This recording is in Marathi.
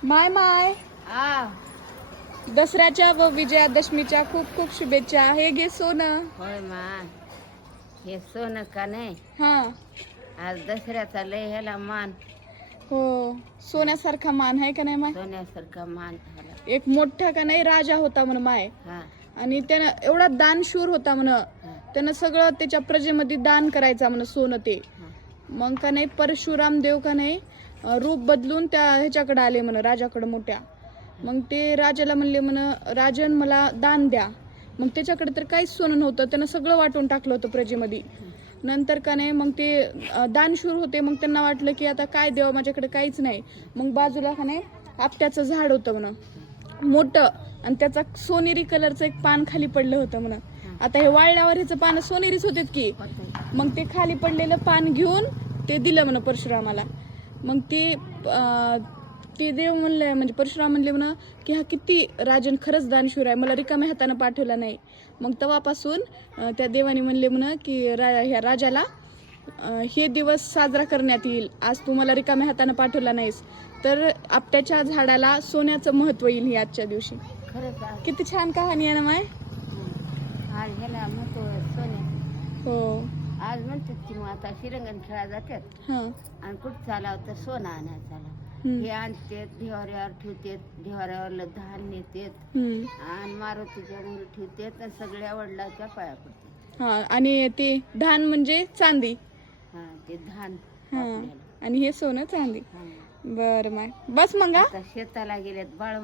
माय माय आ दसऱ्याच्या व विजयादशमीच्या खूप खूप शुभेच्छा. हे घे सोनं. होय मा हे सोनं का नाही हा आज दसऱ्याचा लय ह्याला मान हो, सोन्यासारखा मान आहे का नाही माय? सोन्यासारखा मान ह्याला. एक मोठा का नाही राजा होता म्हण माय, हा आणि त्यानं एवढा दानशूर होता म्हण. हा त्यानं सगळं त्याच्या प्रजेमध्ये दान करायचा म्हण सोनं ते. हा मग का नाही परशुराम देव का नाही रूप बदलून त्या ह्याच्याकडे आले म्हण, राजाकडे मोठ्या. मग ते राजाला म्हणले म्हण, राजन मला दान द्या. मग त्याच्याकडे तर काहीच सोनं नव्हतं, त्यानं सगळं वाटून टाकलं होतं प्रजेमध्ये. नंतर का नाही मग ते दानशूर होते. मग त्यांना वाटलं की आता काय देवा, माझ्याकडे काहीच नाही. मग बाजूला का नाही आपट्याचं झाड होतं म्हण मोठं, आणि त्याचा सोनेरी कलरचं एक पान खाली पडलं होतं म्हण. आता हे वाळल्यावर ह्याचं पान सोनेरीच होते की. मग ते खाली पडलेलं पान घेऊन ते दिलं म्हण परशुरामाला. मग ते देव म्हणले, म्हणजे परशुराम म्हणले म्हण की हा किती राजन खरंच दानशूर आहे, मला रिकाम्या हातानं पाठवला नाही. मग तेव्हापासून त्या देवाने म्हणले म्हण की ह्या राजाला हे दिवस साजरा करण्यात येईल. आज तू मला रिकाम्या हातानं पाठवला नाहीस तर आपट्याच्या झाडाला सोन्याचं महत्व येईल ही आजच्या दिवशी. खरंच आज किती छान कहाणी आहे ना माय. आज ह्याला म्हणतो सोन्या. हो आज म्हणतात की मग आता शिरंगण खेळा जातात हा आणि कुठं चालावं तर सोनं आणायला चाला. हम्म. हे आणतात ढेवाऱ्यावर ठेवतात, ढेवाऱ्यावरलं धान नेतात आणि मारुतीच्या वर ठेवतात आणि सगळ्या वडिलाच्या पाया पडतात. हा, आणि ते धान म्हणजे चांदी. हा ते धान हा, आपल्याला. आणि हे सोनं चांदी. हा. बरं माय, बस मग हा. आता शेताला गेलेत बाळ